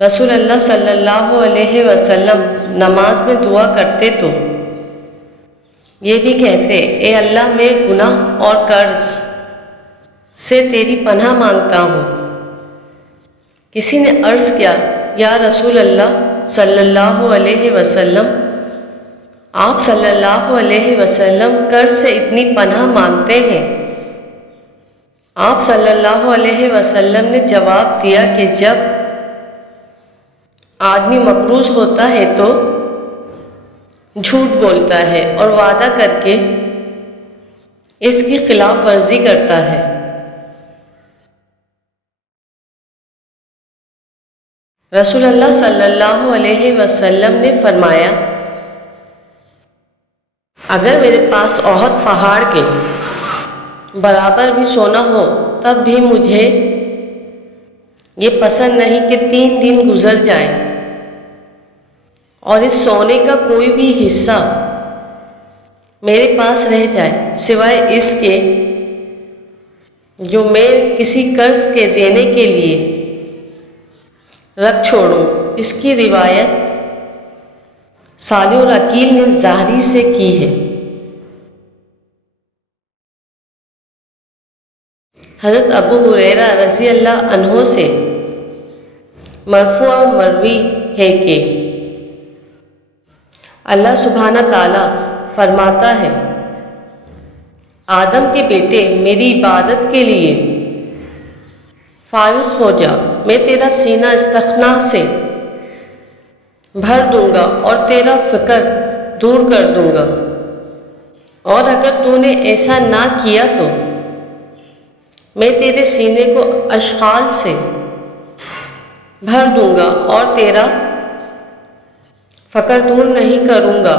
رسول اللہ صلی اللہ علیہ وسلم نماز میں دعا کرتے تو یہ بھی کہتے، اے اللہ میں گناہ اور قرض سے تیری پناہ مانگتا ہوں۔ کسی نے عرض کیا، یا رسول اللہ صلی اللہ علیہ وسلم، آپ صلی اللہ علیہ وسلم قرض سے اتنی پناہ مانگتے ہیں؟ آپ صلی اللہ علیہ وسلم نے جواب دیا کہ جب آدمی مقروض ہوتا ہے تو جھوٹ بولتا ہے اور وعدہ کر کے اس کی خلاف ورزی کرتا ہے۔ رسول اللہ صلی اللہ علیہ وسلم نے فرمایا، اگر میرے پاس احد پہاڑ کے برابر بھی سونا ہو تب بھی مجھے یہ پسند نہیں کہ 3 دن گزر جائیں اور اس سونے کا کوئی بھی حصہ میرے پاس رہ جائے سوائے اس کے جو میں کسی قرض کے دینے کے لیے رکھ چھوڑوں۔ اس کی روایت صالح اور عقیل نے ظاہری سے کی ہے۔ حضرت ابو ہریرہ رضی اللہ عنہ سے مرفوع مروی ہے کہ اللہ سبحانہ تعالیٰ فرماتا ہے، آدم کے بیٹے میری عبادت کے لیے فارغ ہو جا، میں تیرا سینہ استغنا سے بھر دوں گا اور تیرا فکر دور کر دوں گا، اور اگر تو نے ایسا نہ کیا تو میں تیرے سینے کو اشغال سے بھر دوں گا اور تیرا فقر دور نہیں کروں گا۔